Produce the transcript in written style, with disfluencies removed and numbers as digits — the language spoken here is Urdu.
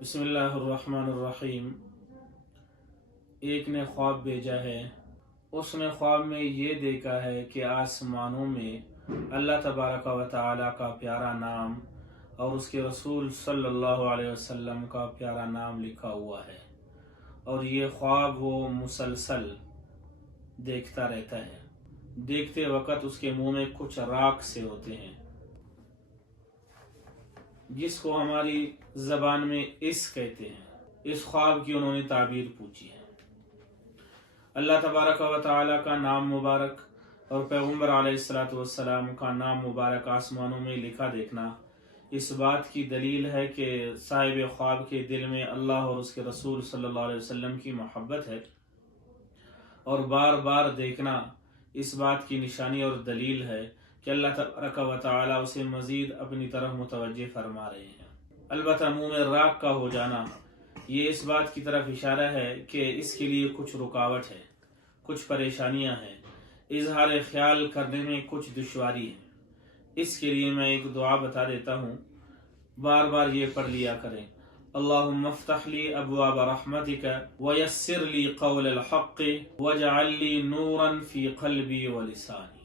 بسم اللہ الرحمن الرحیم۔ ایک نے خواب بھیجا ہے، اس نے خواب میں یہ دیکھا ہے کہ آسمانوں میں اللہ تبارک و تعالیٰ کا پیارا نام اور اس کے رسول صلی اللہ علیہ وسلم کا پیارا نام لکھا ہوا ہے، اور یہ خواب وہ مسلسل دیکھتا رہتا ہے۔ دیکھتے وقت اس کے منہ میں کچھ راکھ سے ہوتے ہیں، جس کو ہماری زبان میں اس کہتے ہیں۔ اس خواب کی انہوں نے تعبیر پوچھی ہے۔ اللہ تبارک و تعالیٰ کا نام مبارک اور پیغمبر علیہ السلام کا نام مبارک آسمانوں میں لکھا دیکھنا اس بات کی دلیل ہے کہ صاحب خواب کے دل میں اللہ اور اس کے رسول صلی اللہ علیہ وسلم کی محبت ہے، اور بار بار دیکھنا اس بات کی نشانی اور دلیل ہے کہ اللہ تبارک و تعالیٰ اسے مزید اپنی طرف متوجہ فرما رہے ہیں۔ البتہ منہ میں راکھ کا ہو جانا یہ اس بات کی طرف اشارہ ہے کہ اس کے لیے کچھ رکاوٹ ہے، کچھ پریشانیاں ہیں، اظہار خیال کرنے میں کچھ دشواری ہے۔ اس کے لیے میں ایک دعا بتا دیتا ہوں، بار بار یہ پڑھ لیا کریں۔ اللہم افتح لی ابواب رحمتک ویسر لی قول الحق واجعل لی نورا فی قلبی ولسانی۔